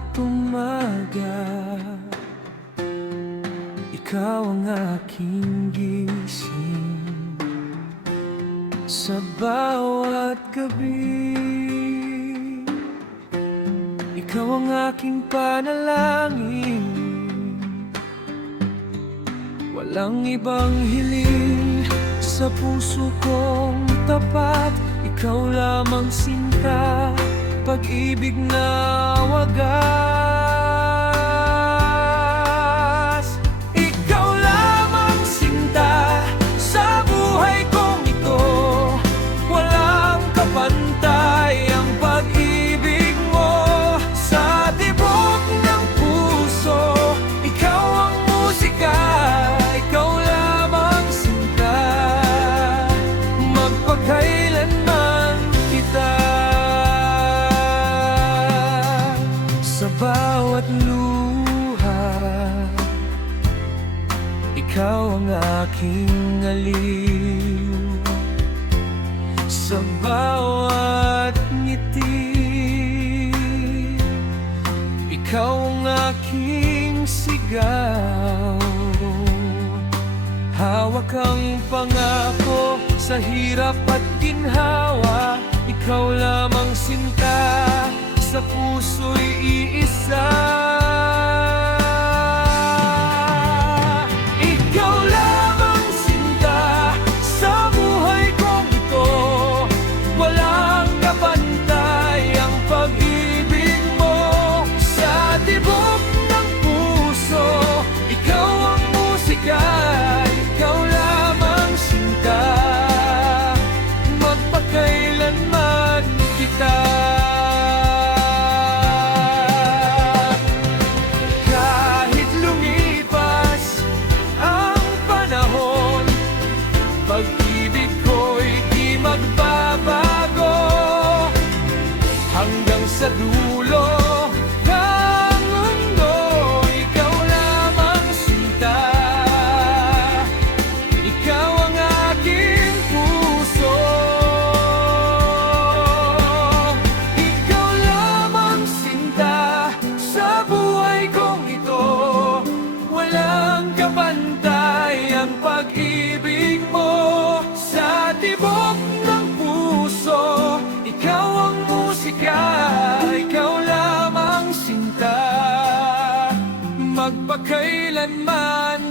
bawat umaga, ikaw ang aking gising. Sa bawat gabi, ikaw ang aking panalangin. Walang ibang hiling sa puso kong tapat. Ikaw lamang sinta, pag-ibig na wagas. Ikaw lamang sinta sa buhay kong ito. Walang kapantay ang pag-ibig mo. Sa tibok ng puso, ikaw ang musika. Ikaw lamang sinta, magpakailanman kita. Sa bawat luha, ikaw ang aking aliw. Sa bawat ngiti, ikaw ang aking sigaw. Hawak ang pangako sa hirap at ginhawa. Ikaw lamang sinta, sa puso'y iisa. Ikaw lamang sinta sa buhay kong ito. Walang kapantay ang pag-ibig mo. Sa tibok ng puso, ikaw ang musika. Ikaw lamang sinta, magpakailanman kita. Pag-ibig ko'y di magbabago hanggang sa dulo ng mundo. Ikaw lamang sinta, ikaw ang aking puso. Ikaw lamang sinta sa buhay kong ito. Walang kapantay ang pag-ibig mo. Sa tibok ng puso, ikaw ang musika. Ikaw lamang sinta, magpakailanman.